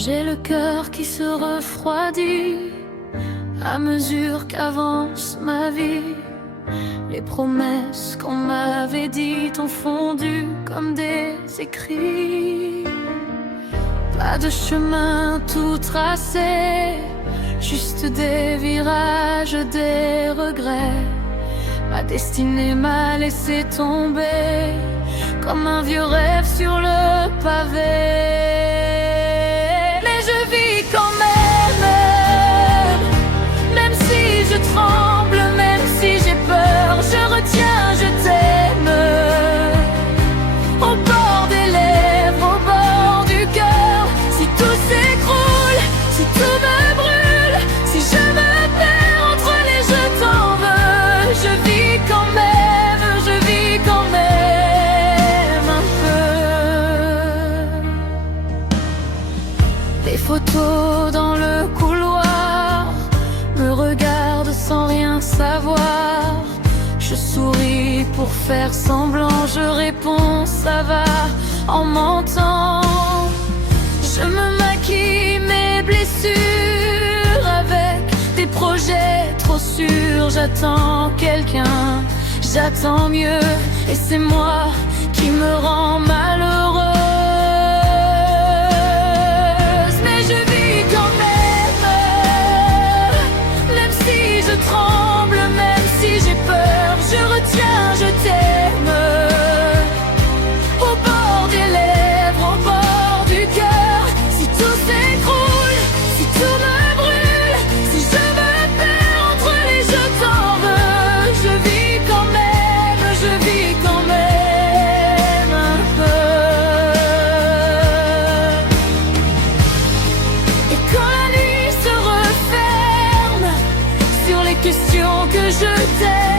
J'ai le cœur qui se refroidit à mesure qu'avance ma vie. Les promesses qu'on m'avait dites ont fondu comme des écrits. Pas de chemin tout tracé, juste des virages, des regrets. Ma destinée m'a laissé tomber comme un vieux rêve sur le pavé. Mais je vis quand même si je tremble, même si j'ai peur, je retiens, je t'aime. Au bord des lèvres, au bord du cœur, si tout s'écroule, si tout me brûle, si je me perds entre les je t'en veux, je vis quand même, je vis quand même un peu. Les photos dans le couloir me regardent sans rien savoir. Je souris pour faire semblant, je réponds ça va en mentant. Je me maquille mes blessures avec des projets trop sûrs. J'attends quelqu'un, j'attends mieux, et c'est moi qui me rends malheureuse. Mais je vis quand même si je tremble, même si j'ai peur, je retiens, je t'aime. Au bord des lèvres, au bord du cœur, si tout s'écroule, si tout me brûle, si je me perds entre les je t'en veux, je vis quand même, je vis quand même un peu. Et quand la nuit se referme sur les questions que je t'ai,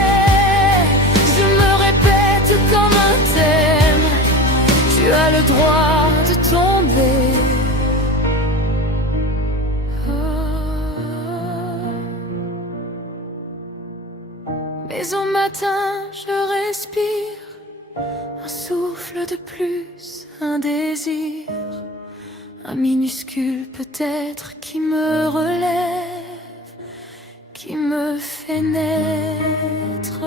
je me répète comme un thème: tu as le droit de tomber. Mais au matin, je respire un souffle de plus, un désir, un minuscule peut-être qui me relève, qui me fait naître.